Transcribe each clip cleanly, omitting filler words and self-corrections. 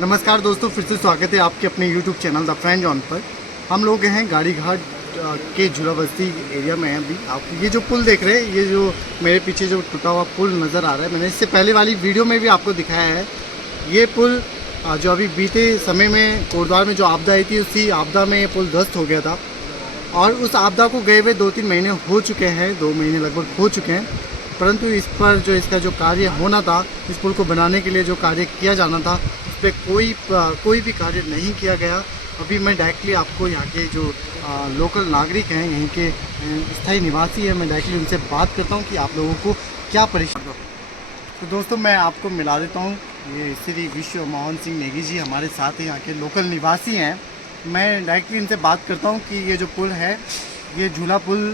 नमस्कार दोस्तों, फिर से स्वागत है आपके अपने YouTube channel the friend John पर। हम लोग हैं गाड़ी घाट के झूला बस्ती एरिया में हैं। अभी आप ये जो पुल देख रहे हैं, ये जो मेरे पीछे जो टूटा हुआ पुल नज़र आ रहा है, मैंने इससे पहले वाली वीडियो में भी आपको दिखाया है। ये पुल जो अभी बीते समय में कोटद्वार में जो आपदा आई थी, उसी आपदा में ये पुल ध्वस्त हो गया था। और उस आपदा को गए हुए 2-3 महीने हो चुके हैं, 2 महीने लगभग हो चुके हैं, परंतु इस पर जो इसका जो कार्य होना था, इस पुल को बनाने के लिए जो कार्य किया जाना था, उस पर कोई भी कार्य नहीं किया गया। अभी मैं डायरेक्टली आपको यहाँ के जो लोकल नागरिक हैं, यहीं के स्थायी निवासी हैं, मैं डायरेक्टली उनसे बात करता हूँ कि आप लोगों को क्या परेशानी। तो दोस्तों, मैं आपको मिला देता हूँ, ये श्री विश्व मोहन सिंह नेगी जी हमारे साथ हैं, यहाँ के लोकल निवासी हैं। मैं डायरेक्टली इनसे बात करता हूँ कि ये जो पुल है, ये झूला पुल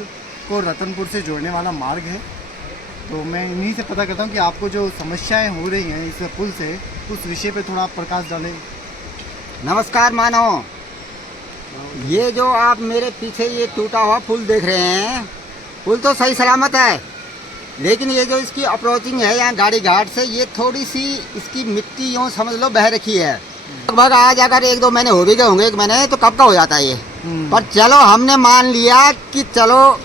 को रतनपुर से जोड़ने वाला मार्ग है। तो मैं इन्हीं से पता करता हूँ कि आपको जो समस्याएं हो रही हैं इस पुल से, उस विषय पे थोड़ा प्रकाश डालें। नमस्कार मानव, ये जो आप मेरे पीछे ये टूटा हुआ पुल देख रहे हैं, पुल तो सही सलामत है, लेकिन ये जो इसकी अप्रोचिंग है यहाँ गाड़ी घाट से, ये थोड़ी सी इसकी मिट्टी यूँ समझ लो बह रखी है। लगभग आज अगर 1-2 महीने हो भी गए होंगे, 1 महीने तो कब का हो जाता है ये। पर चलो हमने मान लिया कि चलो,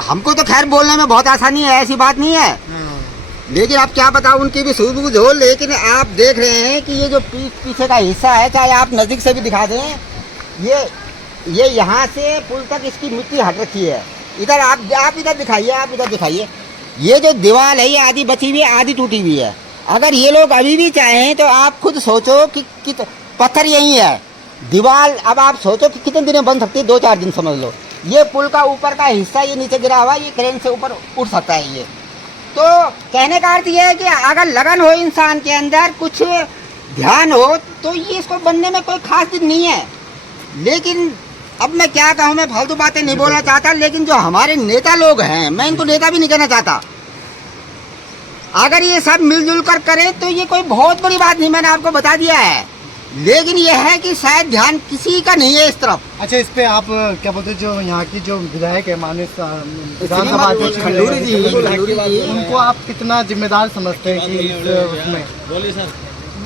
हमको तो खैर बोलने में बहुत आसानी है, ऐसी बात नहीं है, लेकिन आप क्या बताओ उनकी भी सूझबूझ हो। लेकिन आप देख रहे हैं कि ये जो पीछे का हिस्सा है, चाहे आप नज़दीक से भी दिखा दें, ये यहाँ से पुल तक इसकी मिट्टी हट रखी है। इधर आप इधर दिखाइए, आप इधर दिखाइए, ये जो दीवार है ये आधी बची हुई है, आधी टूटी हुई है। अगर ये लोग अभी भी चाहें तो आप खुद सोचो कि पत्थर यही है, दीवार अब आप सोचो कि कितने दिन में बन सकती है, 2-4 दिन समझ लो। ये पुल का ऊपर का हिस्सा ये नीचे गिरा हुआ, ये क्रेन से ऊपर उठ सकता है ये। तो कहने का अर्थ ये है कि अगर लगन हो इंसान के अंदर, कुछ ध्यान हो, तो ये इसको बनने में कोई खास दिन नहीं है। लेकिन अब मैं क्या कहूँ, मैं फालतू बातें नहीं बोलना चाहता, लेकिन जो हमारे नेता लोग हैं, मैं इनको नेता भी नहीं कहना चाहता, अगर ये सब मिलजुल कर करें तो ये कोई बहुत बड़ी बात नहीं, मैंने आपको बता दिया है। लेकिन ये है कि शायद ध्यान किसी का नहीं है इस तरफ। अच्छा, इस पे आप क्या बोलते हैं, जो यहाँ की जो विधायक है, माननीय विधानसभा अध्यक्ष खंडूरी जी, उनको आप कितना जिम्मेदार समझते हैं कि उसमें? बोलिए सर।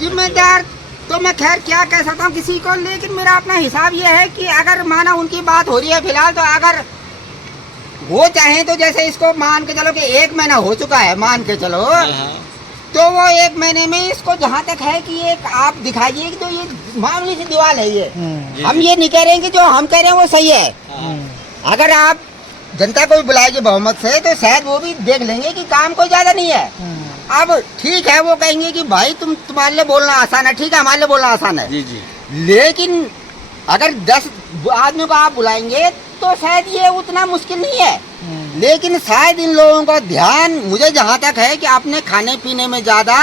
जिम्मेदार तो मैं खैर क्या कह सकता हूँ किसी को, लेकिन मेरा अपना हिसाब ये है कि अगर माना उनकी बात हो रही है फिलहाल, तो अगर वो चाहें तो जैसे इसको मान के चलो कि 1 महीना हो चुका है, मान के चलो, तो वो 1 महीने में इसको जहाँ तक है कि एक आप दिखाइए कि तो ये मामूली सी दीवार है ये। हम ये नहीं कह रहे हैं कि जो हम कह रहे हैं वो सही है। अगर आप जनता को भी बुलाएंगे बहुमत से, तो शायद वो भी देख लेंगे कि काम कोई ज्यादा नहीं है। अब ठीक है, वो कहेंगे कि भाई तुम्हारे लिए बोलना आसान है, ठीक है, हमारे लिए बोलना आसान है जी जी। लेकिन अगर 10 आदमियों को आप बुलाएंगे तो शायद ये उतना मुश्किल नहीं है। लेकिन शायद इन लोगों का ध्यान, मुझे जहाँ तक है कि अपने खाने पीने में ज्यादा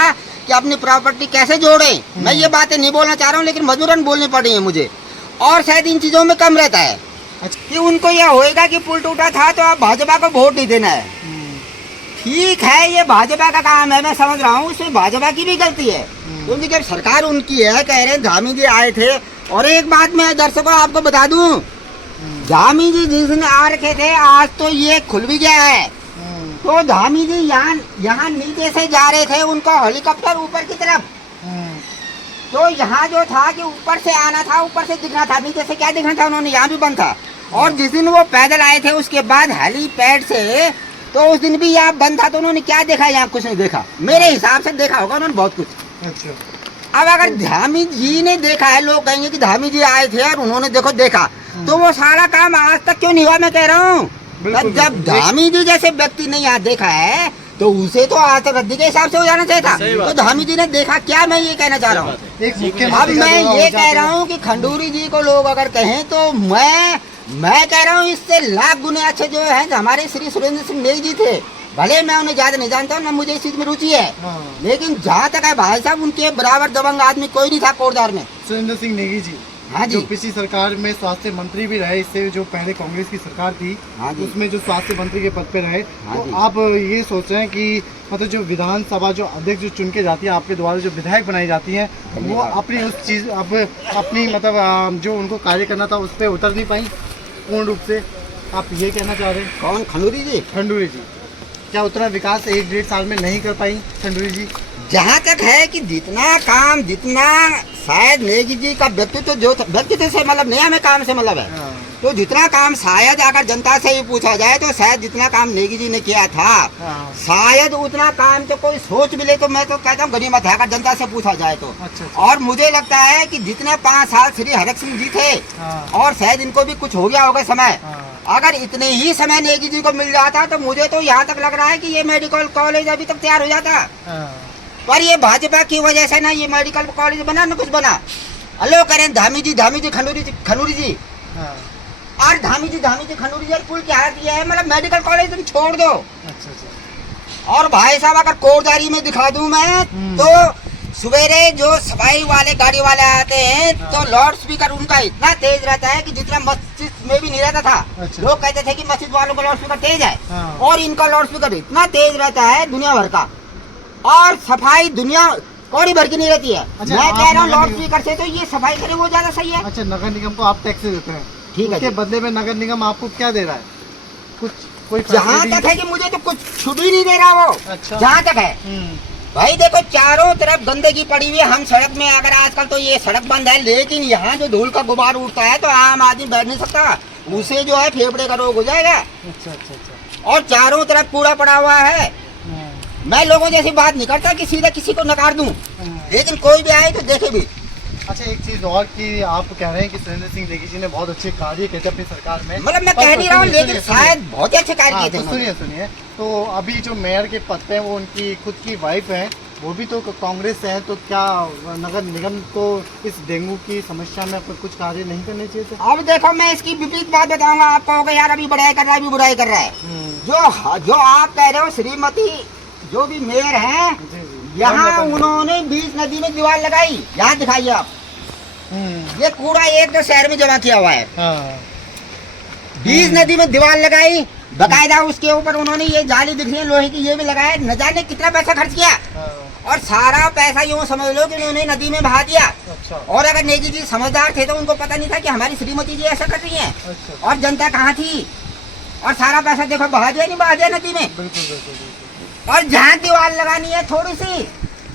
कि अपनी प्रॉपर्टी कैसे जोड़ें, मैं ये बातें नहीं बोलना चाह रहा हूँ, लेकिन मजबूरन बोलनी पड़ रही है मुझे, और शायद इन चीजों में कम रहता है। कि उनको यह होएगा कि पुल टूटा था तो आप भाजपा को वोट नहीं देना है। ठीक है, ये भाजपा का काम है, मैं समझ रहा हूँ, इसमें भाजपा की भी गलती है, क्योंकि जब सरकार उनकी है, कह रहे हैं धामी जी आए थे। और एक बात मैं दर्शकों आपको बता दूं, धामी जी जिस दिन आ रखे थे, आज तो ये खुल भी गया है। तो धामी जी यहाँ नीचे से जा रहे थे, उनका हेलीकॉप्टर ऊपर की तरफ, तो यहाँ जो था कि ऊपर से आना था, ऊपर से दिखना था, नीचे से क्या दिखना था, उन्होंने यहाँ भी बंद था। और जिस दिन वो पैदल आए थे उसके बाद हेलीपैड से, तो उस दिन भी यहाँ बंद था, तो उन्होंने क्या देखा, यहाँ कुछ नहीं देखा। मेरे हिसाब से देखा होगा उन्होंने बहुत कुछ। अच्छा, अब अगर धामी जी ने देखा है, लोग कहेंगे कि धामी जी आए थे और उन्होंने देखा, तो वो सारा काम आज तक क्यों नहीं हुआ, मैं कह रहा हूँ। जब धामी जी जैसे व्यक्ति ने यहाँ देखा है, तो उसे तो आज तक रद्दी के हिसाब से हो जाना चाहिए था। तो धामी जी ने देखा क्या, मैं ये कहना चाह रहा हूँ। अब मैं ये कह रहा हूँ कि खंडूरी जी को लोग अगर कहें, तो मैं कह रहा हूँ इससे लाख गुने अच्छे जो है हमारे श्री सुरेंद्र सिंह नेगी जी थे। भले मैं उन्हें ज्यादा नहीं जानता हूँ, ना मुझे इस चीज में रुचि है, लेकिन जहाँ तक है भाई साहब, उनके बराबर दबंग आदमी कोई नहीं था कोटद्वार में। सुरेंद्र सिंह नेगी जी, हाँ जी, जो पिछली सरकार में स्वास्थ्य मंत्री भी रहे, इससे जो पहले कांग्रेस की सरकार थी, हाँ जी, उसमें जो स्वास्थ्य मंत्री के पद पे रहे। हाँ तो जी। आप ये सोच रहे हैं कि मतलब जो विधानसभा जो अध्यक्ष जो चुन के जाती है, आपके द्वारा जो विधायक बनाई जाती हैं, वो अपनी उस चीज अपनी मतलब जो उनको कार्य करना था उस पर उतर नहीं पाई पूर्ण रूप से, आप ये कहना चाह रहे हैं? कौन, खंडूरी जी? खंडूरी जी क्या उतना विकास 1-1.5 साल में नहीं कर पाई खंडूरी जी? जहाँ तक है कि जितना काम जितना शायद नेगी जी का व्यक्तित्व जो व्यक्तित्व से मतलब नहीं, हमें काम से मतलब है। हाँ, तो जितना काम शायद अगर जनता से ही पूछा जाए तो शायद जितना काम नेगी जी ने किया था हाँ, शायद उतना काम तो कोई सोच भी ले तो मैं तो कहता हूँ गनीमत है, अगर जनता से पूछा जाए तो। अच्छा अच्छा, और मुझे लगता है कि जितने 5 साल श्री हरक सिंह जी थे हाँ, और शायद इनको भी कुछ हो गया होगा समय, हाँ, अगर इतने ही समय नेगी जी को मिल जाता तो मुझे तो यहाँ तक लग रहा है कि ये मेडिकल कॉलेज अभी तक तैयार हो जाता। हाँ, पर ये भाजपा की वजह से ना ये मेडिकल कॉलेज बना न कुछ बना। अलो करें धामी जी खनूरी जी हाँ, और धामी जी खनूरी जी पुल की हालत ये है, मतलब मेडिकल कॉलेज तुम छोड़ दो। अच्छा अच्छा, और भाई साहब अगर कोटदारी में दिखा दूं मैं तो सवेरे जो सफाई वाले गाड़ी वाले आते हैं तो लाउड स्पीकर उनका इतना तेज रहता है कि जितना मस्जिद में भी नहीं रहता था। अच्छा। लोग कहते थे कि मस्जिद वालों का लाउड स्पीकर तेज है, हाँ। और इनका लाउड स्पीकर इतना तेज रहता है दुनिया भर का, और सफाई दुनिया कौड़ी भर की नहीं रहती है। अच्छा, मैं आप कह रहा हूँ नगर लाउड निगम- स्पीकर से तो ये सफाई करे वो ज्यादा सही है। अच्छा, नगर निगम को आप टैक्स देते हैं, ठीक है उसके जी। बदले में नगर निगम आपको क्या दे रहा है? कुछ कोई जहाँ facility? तक है कि मुझे तो कुछ छुट ही नहीं दे रहा वो। अच्छा। जहाँ तक है हम्म, भाई देखो चारों तरफ गंदगी पड़ी हुई है। हम सड़क में अगर आजकल तो ये सड़क बंद है, लेकिन यहाँ जो धूल का गुबार उठता है तो आम आदमी बैठ नहीं सकता, उसे जो है फेफड़े का रोग हो जाएगा। अच्छा अच्छा अच्छा, और चारों तरफ कूड़ा पड़ा हुआ है। हाँ, मैं लोगों जैसी बात नहीं करता कि सीधा किसी को नकार दूं, हाँ। लेकिन कोई भी आए तो देखे भी। अच्छा, एक चीज और कि आप कह रहे हैं कि सुरेंद्र सिंह नेगी जी ने बहुत अच्छे कार्य किए थे अपनी सरकार में, मतलब मैं पर कह नहीं रहा हूँ, सुनिए, लेकिन सुनिए, शायद बहुत ही अच्छे कार्य हाँ, किए थे तो उन्होंने। सुनिए, तो अभी जो मेयर के पद पे हैं वो उनकी खुद की वाइफ है, वो भी तो कांग्रेस से है, तो क्या नगर निगम को इस डेंगू की समस्या में अपने कुछ कार्य नहीं करने चाहिए थे? अब देखो मैं इसकी विपरीत बात बताऊंगा आपको, होगा यार अभी बढ़ाई कर रहा है, अभी बुराई कर रहा है। जो आप कह रहे हो श्रीमती जो भी मेयर हैं, जी जी, यहाँ उन्होंने बीच नदी में दीवार लगाई, यहाँ दिखाइए आप। ये कूड़ा एक तो शहर में जमा किया हुआ है, हाँ, बीच नदी में दीवार लगाई बकायदा, उसके ऊपर उन्होंने ये जाली दिख रही है लोहे की, ये भी लगाया, न जाने कितना पैसा खर्च किया, हाँ, और सारा पैसा यूँ समझ लो कि उन्होंने नदी में बहा दिया। अच्छा और अगर नेगी जी समझदार थे तो उनको पता नहीं था कि हमारी श्रीमती जी ऐसा कर रही हैं, अच्छा, और जनता कहाँ थी, और सारा पैसा देखो बहा दिया नहीं बहा दिया नदी में। बिल्कुल बिल्कुल बिल्कुल। और जहाँ दीवार लगानी है थोड़ी सी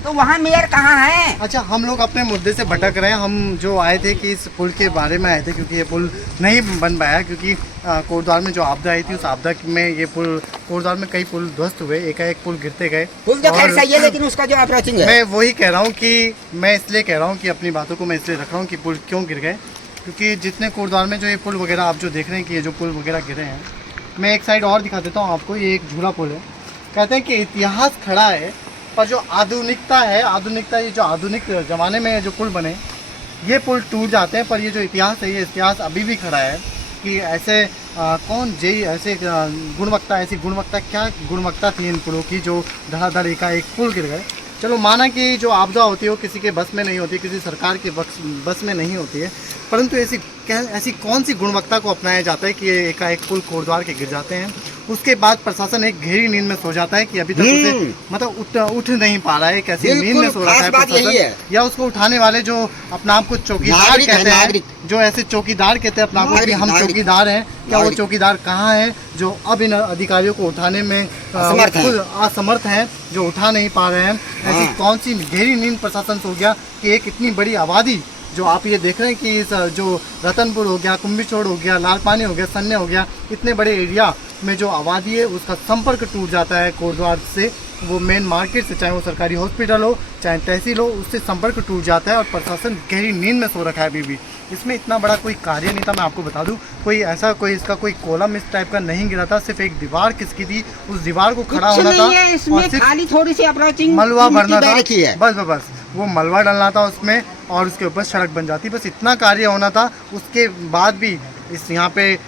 तो वहाँ मेयर कहाँ है? अच्छा, हम लोग अपने मुद्दे से भटक रहे हैं। हम जो आए थे कि इस पुल के बारे में आए थे, क्योंकि ये पुल नहीं बन पाया, क्योंकि कोटद्वार में जो आपदा आई थी उस आपदा में ये पुल, कोटद्वार में कई पुल ध्वस्त हुए, एकाएक पुल गिरते गए। पुल तो खैर और सही है, लेकिन उसका जो अप्रोचिंग है, मैं वही कह रहा हूँ कि मैं इसलिए कह रहा हूँ कि अपनी बातों को मैं इसलिए रख रहा हूँ कि पुल क्यों गिर गए, क्योंकि जितने कोटद्वार में जो ये पुल वगैरह आप जो देख रहे हैं कि ये जो पुल वगैरह गिरे हैं, मैं एक साइड और दिखा देता हूँ आपको। ये एक झूला पुल है, कहते हैं कि इतिहास खड़ा है, पर जो आधुनिकता है, आधुनिकता ये जो आधुनिक ज़माने में जो पुल बने ये पुल टूट जाते हैं, पर ये जो इतिहास है ये इतिहास अभी भी खड़ा है कि ऐसे कौन जय ऐसे गुणवत्ता, ऐसी गुणवत्ता, क्या गुणवत्ता थी इन पुलों की जो धड़ाधड़ एक पुल गिर गए। चलो माना कि जो आपदा होती है वो किसी के बस में नहीं होती, किसी सरकार के बस में नहीं होती है, परंतु ऐसी कौन सी गुणवत्ता को अपनाया जाता है कि ये एकाएक पुल कोटद्वार के गिर जाते हैं, उसके बाद प्रशासन एक गहरी नींद में सो जाता है कि अभी तक उसे मतलब उठ नहीं पा रहा है, एक ऐसी नींद में सो रहा है बात यही है। प्रशासन, या उसको उठाने वाले जो अपना आप को चौकीदार नागरिक है, कहते हैं, नागरिक। जो ऐसे चौकीदार कहते हैं अपना आप को कि हम नागरिक। चौकीदार हैं, क्या वो नागरिक। चौकीदार कहाँ हैं जो अब इन अधिकारियों को उठाने में असमर्थ हैं। खुद असमर्थ हैं, जो उठा नहीं पा रहे हैं। ऐसी हाँ। कौन सी गहरी नींद प्रशासन सो गया कि एक इतनी बड़ी आबादी जो आप ये देख रहे हैं कि इस जो रतनपुर हो गया, कुंभिछोड़ हो गया, लालपानी हो गया, सन्ने हो गया, इतने बड़े एरिया में जो आबादी है उसका संपर्क टूट जाता है कोटद्वार से, वो मेन मार्केट से, चाहे वो सरकारी हॉस्पिटल हो चाहे तहसील हो, उससे संपर्क टूट जाता है और प्रशासन गहरी नींद में सो रखा है अभी भी। इसमें इतना बड़ा कोई कार्य नहीं था, मैं आपको बता दूं, कोई ऐसा कोई इसका कोई कॉलम इस टाइप का नहीं गिरा था, सिर्फ एक दीवार खिसकी थी, उस दीवार को खड़ा कुछ होना नहीं था है और इसमें, सिर्फ खाली थोड़ी सी अप्रोचिंग मलबा भरना था, रखी है। बस वो मलबा डालना था उसमें और उसके ऊपर सड़क बन जाती, बस इतना कार्य होना था। उसके बाद भी इस यहाँ पे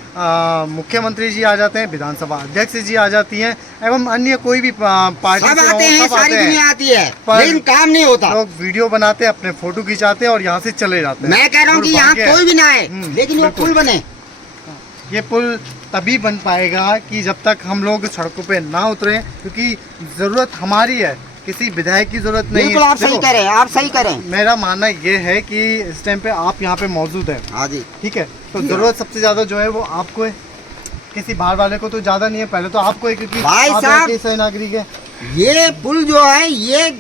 मुख्यमंत्री जी आ जाते हैं, विधानसभा अध्यक्ष जी आ जाती हैं, एवं अन्य कोई भी पार्टी सब से आते हैं, सब सारी आते हैं। दुनिया आती है, पर लेकिन काम नहीं होता। लोग वीडियो बनाते हैं, अपने फोटो खिंचाते हैं और यहाँ से चले जाते हैं। मैं कह रहा हूँ कि यहाँ दुर्भाग्य है। कोई भी ना आए, लेकिन वो बिल्कुल। पुल बने। ये पुल तभी बन पाएगा कि जब तक हम लोग सड़कों पे ना उतरे, क्योंकि ज़रूरत हमारी है, किसी विधायक की ज़रूरत नहीं बिल्कुल है। आप सही देखो, कह रहे हैं, आप सही कह रहे हैं। मेरा मानना ये है कि इस टाइम पे आप यहाँ पे मौजूद हैं, हाँ जी, ठीक है, तो ज़रूरत सबसे ज़्यादा जो है वो आपको है, किसी बाहर वाले को तो ज़्यादा नहीं है, पहले तो आपको है, क्योंकि भाई आप साहब, यहाँ के सही नागरिक है। ये पुल जो है ये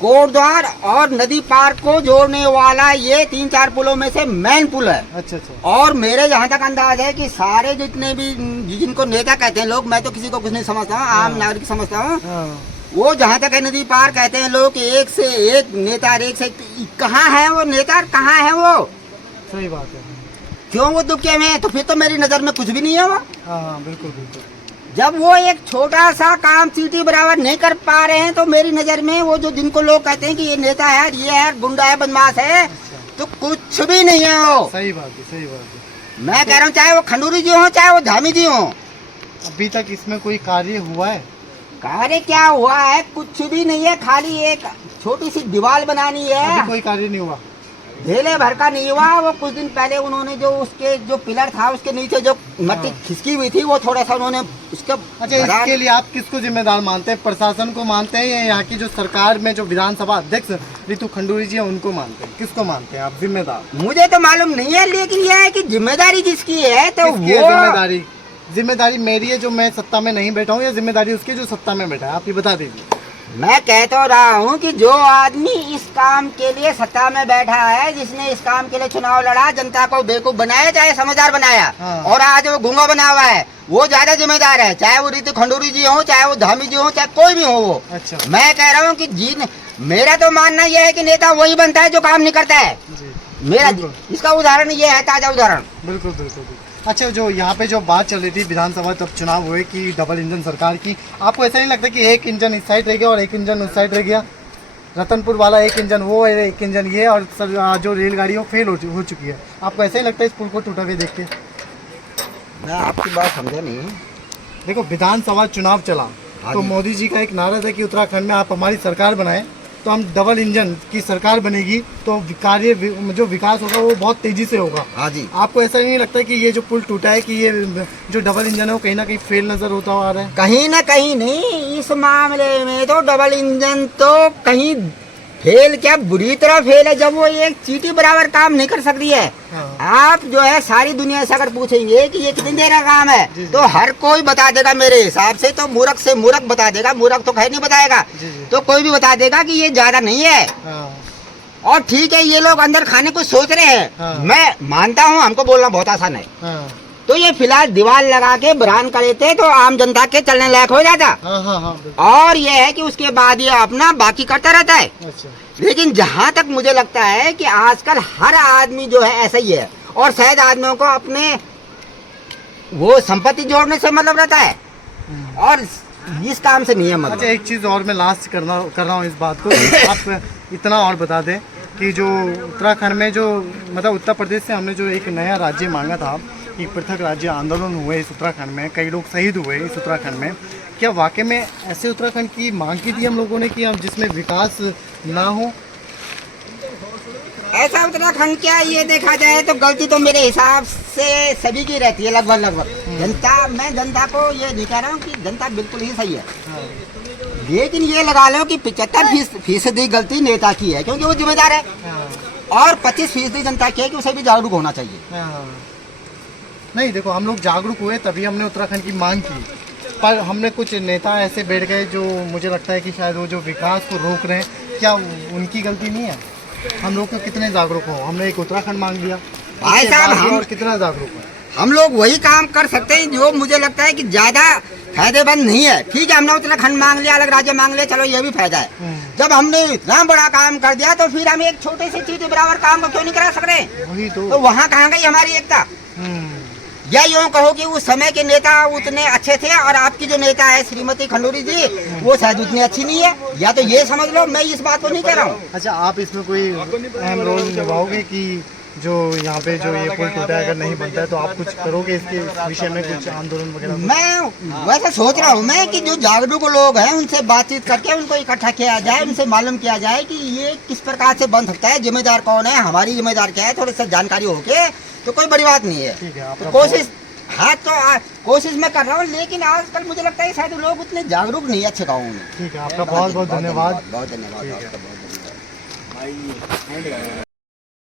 कोटद्वार और नदी पार को जोड़ने वाला ये 3-4 पुलों में से मेन पुल है। अच्छा अच्छा। और मेरे जहाँ तक अंदाज है कि सारे जितने भी जिनको नेता कहते हैं लोग, मैं तो किसी को कुछ नहीं समझता हूँ, आम नागरिक समझता हूँ, हाँ, वो जहाँ तक है नदी पार कहते हैं लोग कि एक से एक नेता, एक से कहाँ है वो नेता, कहाँ है वो, सही बात है। क्यों वो दुखे में है? तो फिर तो मेरी नज़र में कुछ भी नहीं है वो। हाँ हाँ, बिल्कुल बिल्कुल। जब वो एक छोटा सा काम चीटी बराबर नहीं कर पा रहे हैं तो मेरी नज़र में वो जो जिनको लोग कहते हैं कि ये नेता है, ये है, गुंडा है, बदमाश है, तो कुछ भी नहीं है वो। सही बात है, सही बात है। मैं कह रहा हूँ चाहे वो खंडूरी जी हो चाहे वो धामी जी हो, अभी तक इसमें कोई कार्य हुआ है? कार्य क्या हुआ है? कुछ भी नहीं है, खाली एक छोटी सी दीवार बनानी अभी है, कोई कार्य नहीं हुआ। ढेले भर का नहीं हुआ। वो कुछ दिन पहले उन्होंने जो उसके जो पिलर था उसके नीचे जो मट्टी खिसकी हुई थी वो थोड़ा सा उन्होंने उसका अच्छा, इसके लिए आप किसको जिम्मेदार मानते हैं? प्रशासन को मानते हैं या यहाँ की जो सरकार में जो विधानसभा अध्यक्ष रितु खंडूरी जी हैं उनको मानते हैं? किसको मानते हैं आप जिम्मेदार? मुझे तो मालूम नहीं है, लेकिन यह है कि जिम्मेदारी जिसकी है तो किसकी है वो जिम्मेदारी? जिम्मेदारी मेरी है जो मैं सत्ता में नहीं बैठा हूँ, या जिम्मेदारी उसकी जो सत्ता में बैठा है? आप ये बता दीजिए। मैं कह तो रहा हूँ कि जो आदमी इस काम के लिए सत्ता में बैठा है, जिसने इस काम के लिए चुनाव लड़ा, जनता को बेवकूफ बनाया चाहे समझदार बनाया, हाँ। और आज वो गूंगा बना हुआ है, वो ज्यादा जिम्मेदार है, चाहे वो रितु खंडूरी जी हो, चाहे वो धामी जी हो, चाहे कोई भी हो वो। अच्छा मैं कह रहा हूँ कि जी, मेरा तो मानना यह है कि नेता वही बनता है जो काम नहीं करता है। जी, मेरा बिल्कुल। इसका उदाहरण ये है, ताजा उदाहरण। बिल्कुल बिल्कुल बिल्कुल। अच्छा, जो यहाँ पे जो बात चल रही थी विधानसभा तब चुनाव हुए कि डबल इंजन सरकार की, आपको ऐसा नहीं लगता कि एक इंजन इस साइड रह गया और एक इंजन उस साइड रह गया? रतनपुर वाला एक इंजन वो है, एक इंजन ये, और सर जो रेलगाड़ी वो फेल हो चुकी है। आपको ऐसा ही लगता है इस पुल को टूटा हुआ देख के? मैं आपकी बात समझा नहीं। देखो, विधानसभा चुनाव चला हाँ तो जी। मोदी जी का एक नारा था कि उत्तराखंड में आप हमारी सरकार बनाएं तो हम डबल इंजन की सरकार बनेगी, तो कार्य जो विकास होगा वो बहुत तेजी से होगा। हाँ जी। आपको ऐसा नहीं लगता कि ये जो पुल टूटा है कि ये जो डबल इंजन है वो कहीं ना कहीं फेल नजर होता हुआ आ रहा है? कहीं ना कहीं नहीं, इस मामले में तो डबल इंजन तो कहीं फेल क्या, बुरी तरह फेल है। जब वो एक चीटी बराबर काम नहीं कर सकती है, हाँ। आप जो है सारी दुनिया से अगर पूछेंगे कि ये कितनी देर का काम है, जी, जी। तो हर कोई बता देगा। मेरे हिसाब से तो मूर्ख से मूर्ख बता देगा, मूर्ख तो खैर नहीं बताएगा, जी, जी। तो कोई भी बता देगा कि ये ज्यादा नहीं है। हाँ, और ठीक है, ये लोग अंदर खाने को सोच रहे हैं, हाँ। मैं मानता हूँ, हमको बोलना बहुत आसान है। हाँ, तो ये फिलहाल दीवार लगा के बरान करे थे तो आम जनता के चलने लायक हो जाता, हाँ, हाँ, हाँ, बिल्कुल। और ये है कि उसके बाद ये अपना बाकी करता रहता है। अच्छा, लेकिन जहाँ तक मुझे लगता है कि आजकल हर आदमी जो है ऐसा ही है, और शायद आदमियों को अपने वो संपत्ति जोड़ने से मतलब रहता है, और इस काम से नहीं है अच्छा, मतलब। एक चीज़ और मैं लास्ट कर रहा हूँ इस बात को, आप इतना और बता दें कि जो उत्तराखंड में जो मतलब उत्तर प्रदेश से हमने जो एक नया राज्य मांगा था, कि पृथक राज्य आंदोलन हुए इस उत्तराखंड में, कई लोग शहीद हुए इस उत्तराखंड में, क्या वाकई में ऐसे उत्तराखंड की मांग की थी हम लोगों ने कि हम जिसमें विकास ना हो? ऐसा उत्तराखंड क्या, ये देखा जाए तो गलती तो मेरे हिसाब से सभी की रहती है, लगभग जनता। मैं जनता को ये नहीं कह रहा हूँ कि जनता बिल्कुल ही सही है, हाँ, लेकिन ये लगा लो कि 75% गलती नेता की है, क्योंकि वो जिम्मेदार है, हाँ, और 25% जनता की है कि उसे भी जागरूक होना चाहिए। हाँ। नहीं, देखो, हम लोग जागरूक हुए तभी हमने उत्तराखंड की मांग की, पर हमने कुछ नेता ऐसे बैठ गए जो मुझे लगता है कि शायद वो जो विकास को रोक रहे हैं, क्या उनकी गलती नहीं है? हम लोग तो कितने जागरूक हो, हमने एक उत्तराखंड मांग लिया, भाई उसके साहब, बाद हम और कितना जागरूक है? हम लोग वही काम कर सकते हैं जो मुझे लगता है कि ज्यादा फायदेमंद नहीं है। ठीक है, हमने उत्तराखंड मांग लिया, अलग राज्य मांग लिया, चलो ये भी फायदा है। जब हमने इतना बड़ा काम कर दिया तो फिर हम एक छोटे से चीज बराबर काम को क्यों नहीं करा सक रहे? वही तो तो। वहाँ कहाँ गई हमारी एकता? या यूँ कहो कि उस समय के नेता उतने अच्छे थे और आपकी जो नेता है श्रीमती खंडूरी जी, वो शायद उतनी अच्छी नहीं है, या तो ये समझ लो। मैं इस बात को नहीं कह रहा हूँ। अच्छा, आप इसमें कोई अहम रोल निभाओगे कि जो यहाँ पे जो ये पुल टूटा है अगर नहीं बनता है तो आप कुछ करोगे इसके विषय में, कुछ आंदोलन वगैरह? मैं वैसा सोच रहा हूँ मैं कि जो जागरूक लोग हैं उनसे बातचीत करके उनको इकट्ठा किया जाए, उनसे मालूम किया जाए कि ये किस प्रकार से बन सकता है, जिम्मेदार कौन है, हमारी जिम्मेदार क्या है, थोड़ी सी जानकारी होके तो कोई बड़ी बात नहीं है। ठीक है, तो कोशिश, हाँ तो कोशिश मैं कर रहा हूँ, लेकिन आजकल मुझे लगता है शायद लोग उतने जागरूक नहीं है अच्छे गाँव में। ठीक है, आपका बहुत बहुत धन्यवाद। बहुत धन्यवाद।